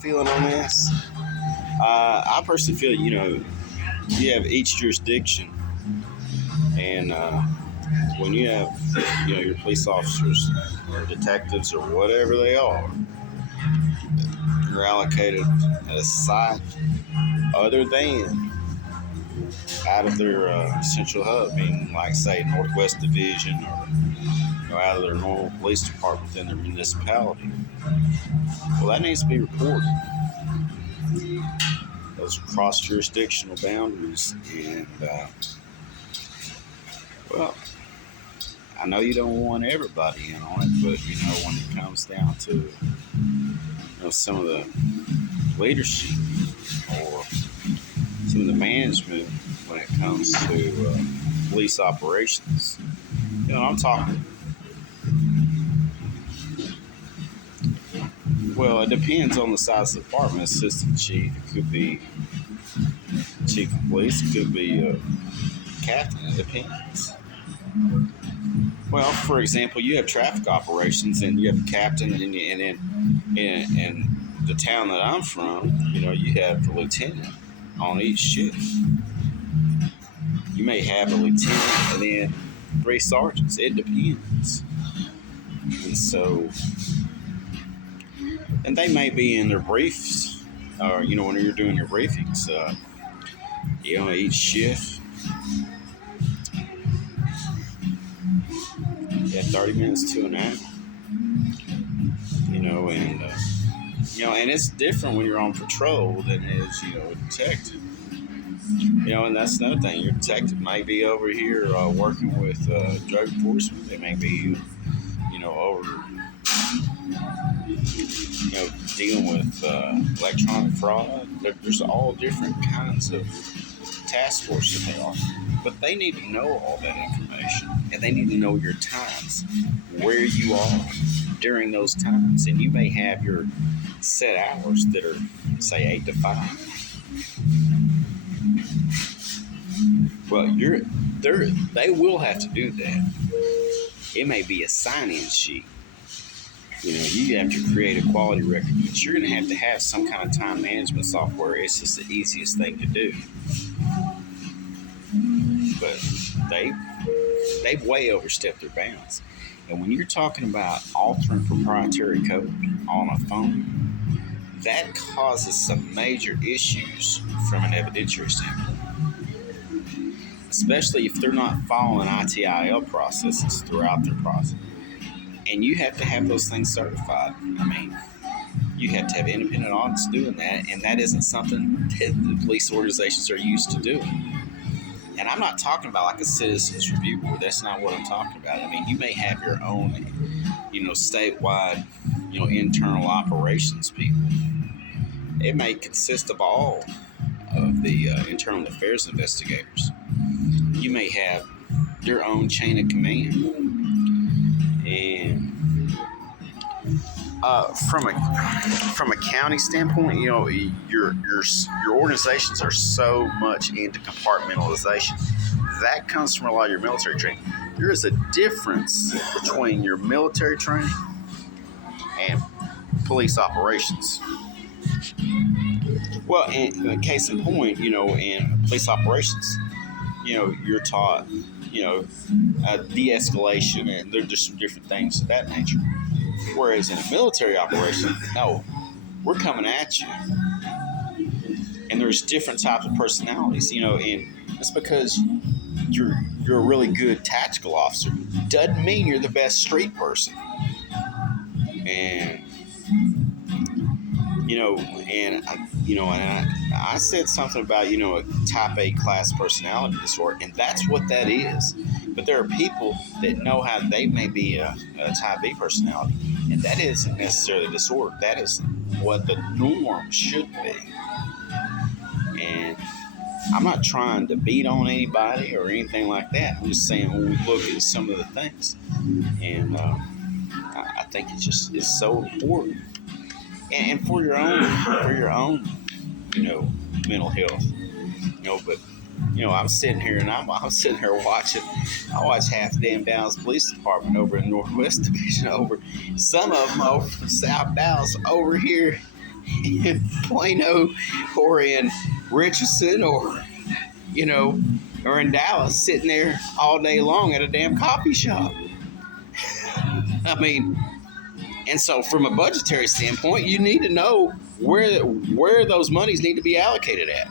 feeling on this. I personally feel, you have each jurisdiction, and when you have, your police officers or detectives or whatever they are, are allocated at a site other than out of their central hub, meaning like say Northwest Division or out of their normal police department within their municipality. Well, that needs to be reported. Those cross jurisdictional boundaries, and well, I know you don't want everybody in on it, but when it comes down to some of the leadership or some of the management when it comes to police operations. I'm talking. Well, it depends on the size of the department. Assistant chief, it could be chief of police, it could be captain. It depends. Well, for example, you have traffic operations, and you have a captain, and then in the town that I'm from, you have the lieutenant on each shift. You may have a lieutenant and then 3 sergeants. It depends. And so, and they may be in their briefs, or when you're doing your briefings, each shift. Yeah, 30 minutes to an hour. And it's different when you're on patrol than it is, a detective. And that's another thing. Your detective may be over here working with drug enforcement. They may be, over, dealing with electronic fraud. There's all different kinds of task force that they are. But they need to know all that information. And they need to know your times, where you are during those times. And you may have your set hours that are, say, 8 to 5. Well, they will have to do that. It may be a sign-in sheet. You have to create a quality record, but you're going to have some kind of time management software. It's just the easiest thing to do. But they've way overstepped their bounds. And when you're talking about altering proprietary code on a phone, that causes some major issues from an evidentiary standpoint. Especially if they're not following ITIL processes throughout their process. And you have to have those things certified. You have to have independent audits doing that, and that isn't something that the police organizations are used to doing. And I'm not talking about like a citizens review board. That's not what I'm talking about. You may have your own, statewide, internal operations people. It may consist of all of the internal affairs investigators. You may have your own chain of command. And from a county standpoint, your organizations are so much into compartmentalization. That comes from a lot of your military training. There is a difference between your military training and police operations. Well, in case in point, in police operations, you're taught, de-escalation, and there's just some different things of that nature. Whereas in a military operation, no, we're coming at you. And there's different types of personalities, and it's because you're a really good tactical officer. Doesn't mean you're the best street person. And I said something about, a type A class personality disorder, and that's what that is. But there are people that know how they may be a type B personality, and that isn't necessarily a disorder. That is what the norm should be. And I'm not trying to beat on anybody or anything like that. I'm just saying when we look at some of the things, and I think it's so important. And for your own, mental health, but, I'm sitting here and I'm sitting here watching. I watch half the damn Dallas Police Department over in Northwest Division, over some of them over from South Dallas over here in Plano or in Richardson or, you know, or in Dallas sitting there all day long at a damn coffee shop. I mean, and so from a budgetary standpoint, you need to know where those monies need to be allocated at.